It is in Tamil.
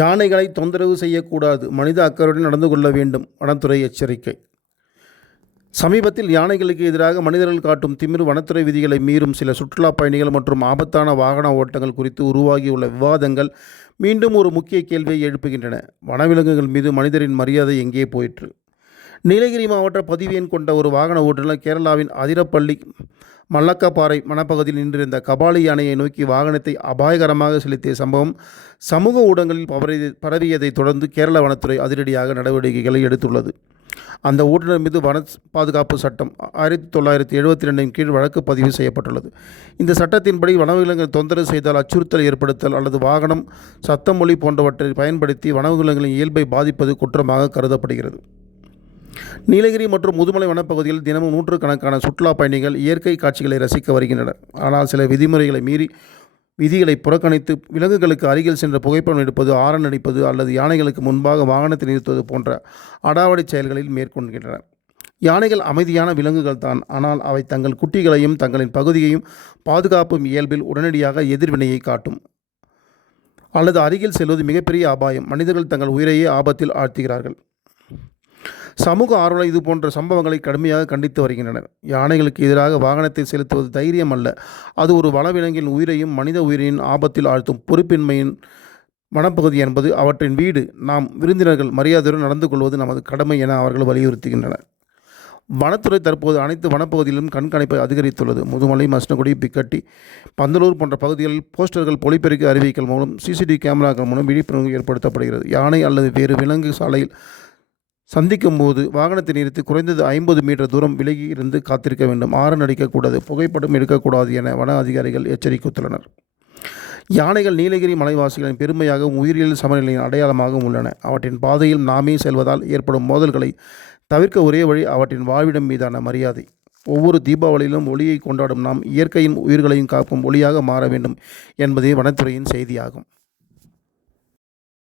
யானைகளை தொந்தரவு செய்யக்கூடாது. மனித அக்கறையுடன் நடந்து கொள்ள வேண்டும். வனத்துறை எச்சரிக்கை. சமீபத்தில் யானைகளுக்கு எதிராக மனிதர்கள் காட்டும் திமிர் வனத்துறை விதிகளை மீறும் சில சுற்றுலா பயணிகள் மற்றும் ஆபத்தான வாகன ஓட்டங்கள் குறித்து உருவாகியுள்ள விவாதங்கள் மீண்டும் ஒரு முக்கிய கேள்வியை எழுப்புகின்றன. வனவிலங்குகள் மீது மனிதரின் மரியாதை எங்கே போயிற்று? நீலகிரி மாவட்ட பதிவு எண் கொண்ட ஒரு வாகன ஓட்டுநர் கேரளாவின் அதிரப்பள்ளி மல்லக்கப்பாறை மணப்பகுதியில் நின்றிருந்த கபாலி யானையை நோக்கி வாகனத்தை அபாயகரமாக செலுத்திய சம்பவம் சமூக ஊடகங்களில் பரவியதை பரவியதைத் தொடர்ந்து கேரள வனத்துறை அதிரடியாக நடவடிக்கைகளை எடுத்துள்ளது. அந்த ஓட்டுநர் மீது வன பாதுகாப்பு சட்டம் ஆயிரத்தி தொள்ளாயிரத்தி எழுபத்தி ரெண்டின் கீழ் வழக்கு பதிவு செய்யப்பட்டுள்ளது. இந்த சட்டத்தின்படி வனவிலங்குகள் தொந்தரவு செய்தால் அச்சுறுத்தல் ஏற்படுத்தல் அல்லது வாகனம் சத்தம் மொழி போன்றவற்றை பயன்படுத்தி வனவிலங்குகளின் இயல்பை பாதிப்பது குற்றமாக கருதப்படுகிறது. நீலகிரி மற்றும் முதுமலை வனப்பகுதியில் தினமும் நூற்றுக்கணக்கான சுற்றுலா பயணிகள் இயற்கை காட்சிகளை ரசிக்க வருகின்றனர். ஆனால் சில விதிமுறைகளை மீறி விதிகளை புறக்கணித்து விலங்குகளுக்கு அருகில் சென்ற புகைப்படம் எடுப்பது ஆரன் அடிப்பது அல்லது யானைகளுக்கு முன்பாக வாகனத்தை நிறுத்துவது போன்ற அடாவடி செயல்களில் மேற்கொள்கின்றன யானைகள் அமைதியான விலங்குகள் தான். ஆனால் அவை தங்கள் குட்டிகளையும் தங்களின் பகுதியையும் பாதுகாப்பும் இயல்பில் உடனடியாக எதிர்வினையை காட்டும். அல்லது அருகில் செல்வது மிகப்பெரிய அபாயம். மனிதர்கள் தங்கள் உயிரையே ஆபத்தில் ஆழ்த்துகிறார்கள். சமூக ஆர்வலர் இது போன்ற சம்பவங்களை கடுமையாக கண்டித்து வருகின்றனர். யானைகளுக்கு எதிராக வாகனத்தை செலுத்துவது தைரியம் அல்ல. அது ஒரு வனவிலங்கின் உயிரையும் மனித உயிரையும் ஆபத்தில் ஆழ்த்தும் பொறுப்பின்மையின் வனப்பகுதி என்பது அவற்றின் வீடு. நாம் விருந்தினர்கள் மரியாதையுடன் நடந்து கொள்வது நமது கடமை என அவர்கள் வலியுறுத்துகின்றனர். வனத்துறை தற்போது அனைத்து வனப்பகுதிகளிலும் கண்காணிப்பை அதிகரித்துள்ளது. முதுமலை மஸ்னகுடி பிக்கட்டி பந்தலூர் போன்ற பகுதிகளில் போஸ்டர்கள் ஒளிபெருக்கி அறிவிக்கல் மூலம் சிசிடிவி கேமராக்கள் மூலம் விழிப்புணர்வு ஏற்படுத்தப்படுகிறது. யானை அல்லது வேறு விலங்கு சாலையில் சந்திக்கும் போது வாகனத்தை நிறுத்தி குறைந்தது ஐம்பது மீட்டர் தூரம் விலகி இருந்து காத்திருக்க வேண்டும். ஆரன் அடிக்கக்கூடாது புகைப்படம் எடுக்கக்கூடாது என வன அதிகாரிகள் எச்சரித்துள்ளனர். யானைகள் நீலகிரி மலைவாசிகளின் பெருமையாகவும் உயிரியல் சமநிலையின் அடையாளமாகவும் உள்ளன. அவற்றின் பாதையில் நாமே செல்வதால் ஏற்படும் மோதல்களை தவிர்க்க ஒரே வழி அவற்றின் வாழ்விடம் மீதான மரியாதை. ஒவ்வொரு தீபாவளியிலும் ஒளியை கொண்டாடும் நாம் இயற்கையின் உயிர்களையும் காக்கும் ஒளியாக மாற வேண்டும் என்பதே வனத்துறையின் செய்தியாகும்.